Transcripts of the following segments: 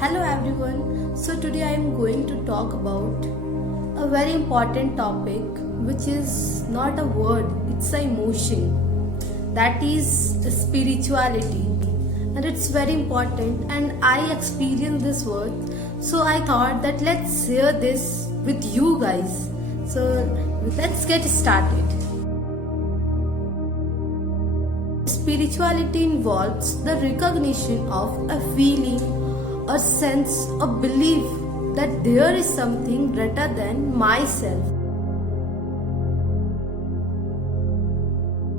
Hello everyone. So today I am going to talk about a very important topic which is not a word, it's an emotion. That is spirituality. And it's very important and I experienced this word. So I thought that let's share this with you guys. So let's get started. Spirituality involves the recognition of a feeling, a sense, a belief that there is something greater than myself.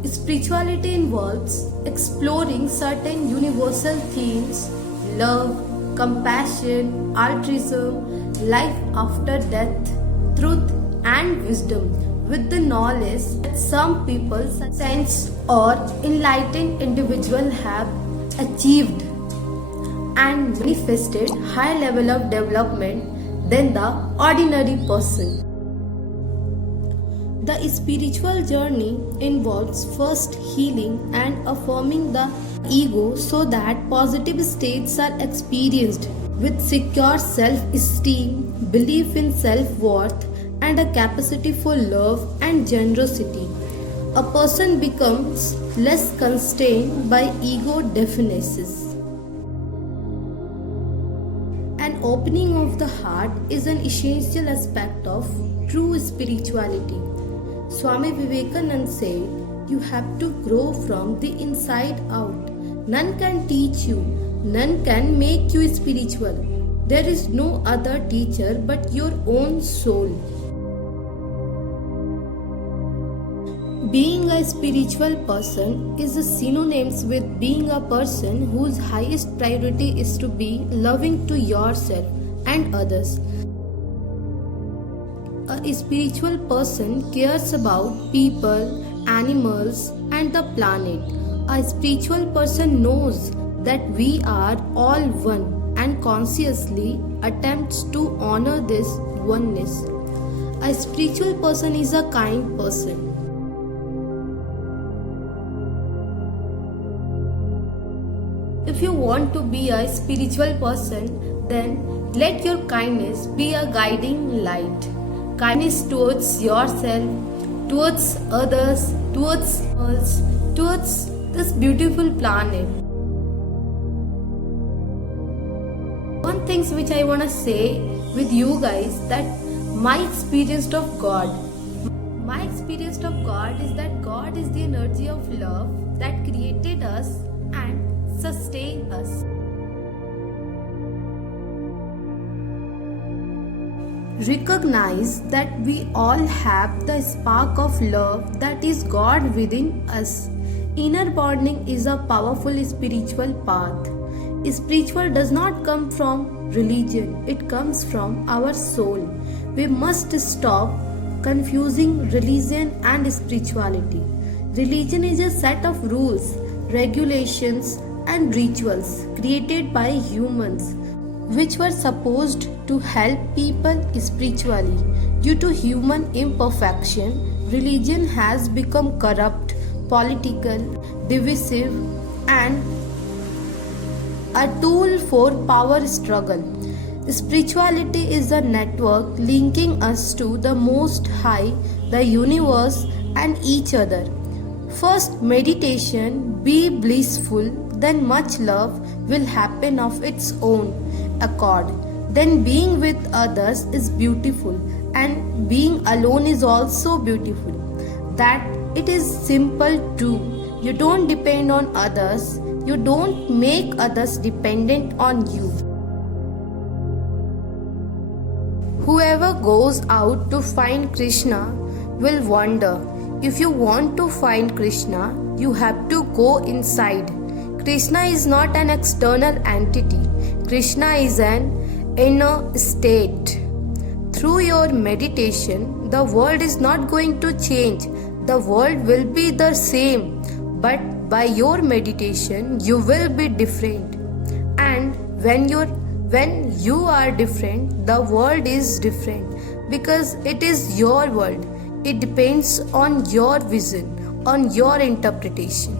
Spirituality involves exploring certain universal themes: love, compassion, altruism, life after death, truth, and wisdom, with the knowledge that some people, saints or enlightened individuals have achieved and manifested high level of development than the ordinary person. The spiritual journey involves first healing and affirming the ego so that positive states are experienced with secure self-esteem, belief in self-worth, and a capacity for love and generosity. A person becomes less constrained by ego defenses. An opening of the heart is an essential aspect of true spirituality. Swami Vivekananda said, "You have to grow from the inside out. None can teach you, none can make you spiritual. There is no other teacher but your own soul." Being a spiritual person is synonymous with being a person whose highest priority is to be loving to yourself and others. A spiritual person cares about people, animals, and the planet. A spiritual person knows that we are all one and consciously attempts to honor this oneness. A spiritual person is a kind person. If you want to be a spiritual person, then let your kindness be a guiding light. Kindness towards yourself, towards others, towards us, towards this beautiful planet. One thing which I want to say with you guys, that my experience of God is that God is the energy of love that created us and sustain us. Recognize that we all have the spark of love that is God within us. Inner bonding is a powerful spiritual path. Spiritual does not come from religion, it comes from our soul. We must stop confusing religion and spirituality. Religion is a set of rules, regulations, and rituals created by humans which were supposed to help people spiritually. Due to human imperfection, religion has become corrupt, political, divisive, and a tool for power struggle. Spirituality is a network linking us to the Most High, the universe, and each other. First, meditation, be blissful, then much love will happen of its own accord. Then being with others is beautiful, and being alone is also beautiful. That it is simple too. You don't depend on others, you don't make others dependent on you. Whoever goes out to find Krishna will wander. If you want to find Krishna, you have to go inside. Krishna is not an external entity. Krishna is an inner state. Through your meditation, the world is not going to change. The world will be the same. But by your meditation, you will be different. And when you are different, the world is different. Because it is your world. It depends on your vision, on your interpretation.